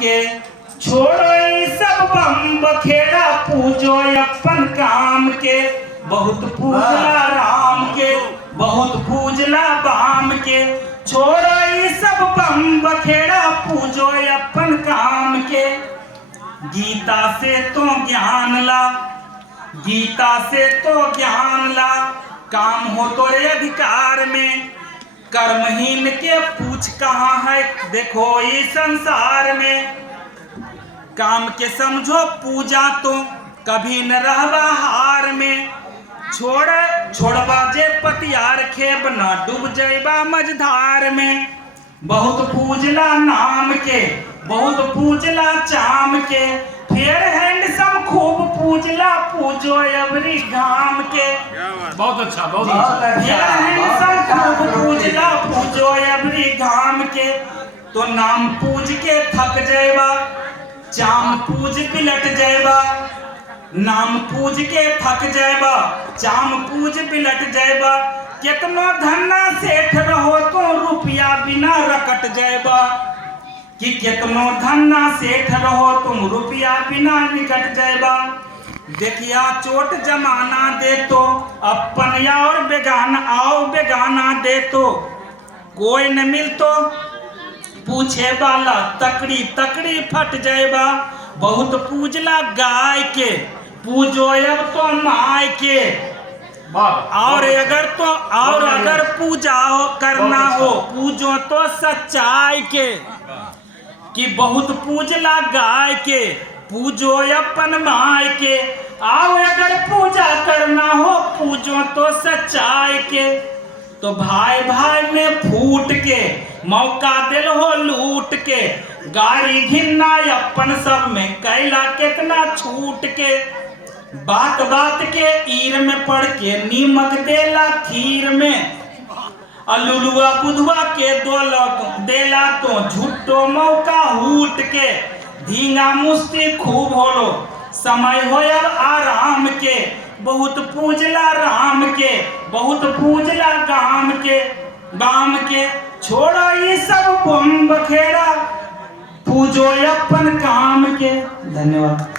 के, छोड़ो ई सब बम बखेड़ा, पूजो अपन काम के। बहुत पूजला राम के, बहुत पूजला बाम के, छोड़ो ई सब बम बखेड़ा, पूजो अपन काम के। गीता से तो ज्ञान ला, गीता से तो ज्ञान ला, काम हो तोरे अधिकार में। कर्महीन के पूछ कहाँ है, देखो इस संसार में। काम के समझो पूजा तो कभी न रहबा हार में। छोड़बा जे पतियार खेब न डूब जैबा मझधार में। बहुत पूजला नाम के, बहुत पूजला चाम के, फेर हैंडसम खूब पूजला, पूजो एवरी घाम के। बहुत अच्छा, बहुत अच्छा। फेर हैंडसम खूब पूजला, पूजो एवरी घाम के। तो नाम पूज के थक जाएबा, चाम पूज बिलट जाएबा। नाम पूज के थक जाएबा, चाम पूज बिलट जाएबा। कितनो धन्ना सेठ रहो तो रुपया बिना रकट जाएबा। कि कितनो धन्ना सेठ रहो तुम रुपया बिना निकट जाएबा। देखिया चोट जमाना दे तो अपन या और बेगाना आओ बेगाना दे तो। कोई न मिल तो पूछे वाला तकड़ी तकड़ी फट जाएबा। बहुत पूजला गाय के, पूजो अब तो माय के। और अगर पूजा करना हो, पूजो तो सच्चाई के। कि बहुत पूजला गाय के, पूजो अपन माय के। आओ अगर पूजा करना हो, पूजो तो सच्चाई के। तो भाई भाई में फूट के, मौका दिल हो लूट के। गाड़ी घिन्ना अपन सब में, कैला कितना छूट के। बात बात के ईर में पड़ के, नीमक देला खीर में। अलुलुआ बुधवा के दौलत देला तो झूठो मौका हूट के। धींगा मुस्ती खूब होलो, समय हो अब आराम के। बहुत पूजला राम के, बहुत पूजला गाम के। छोड़ो ये सब बम बखेड़ा, पूजो अपन काम के। धन्यवाद।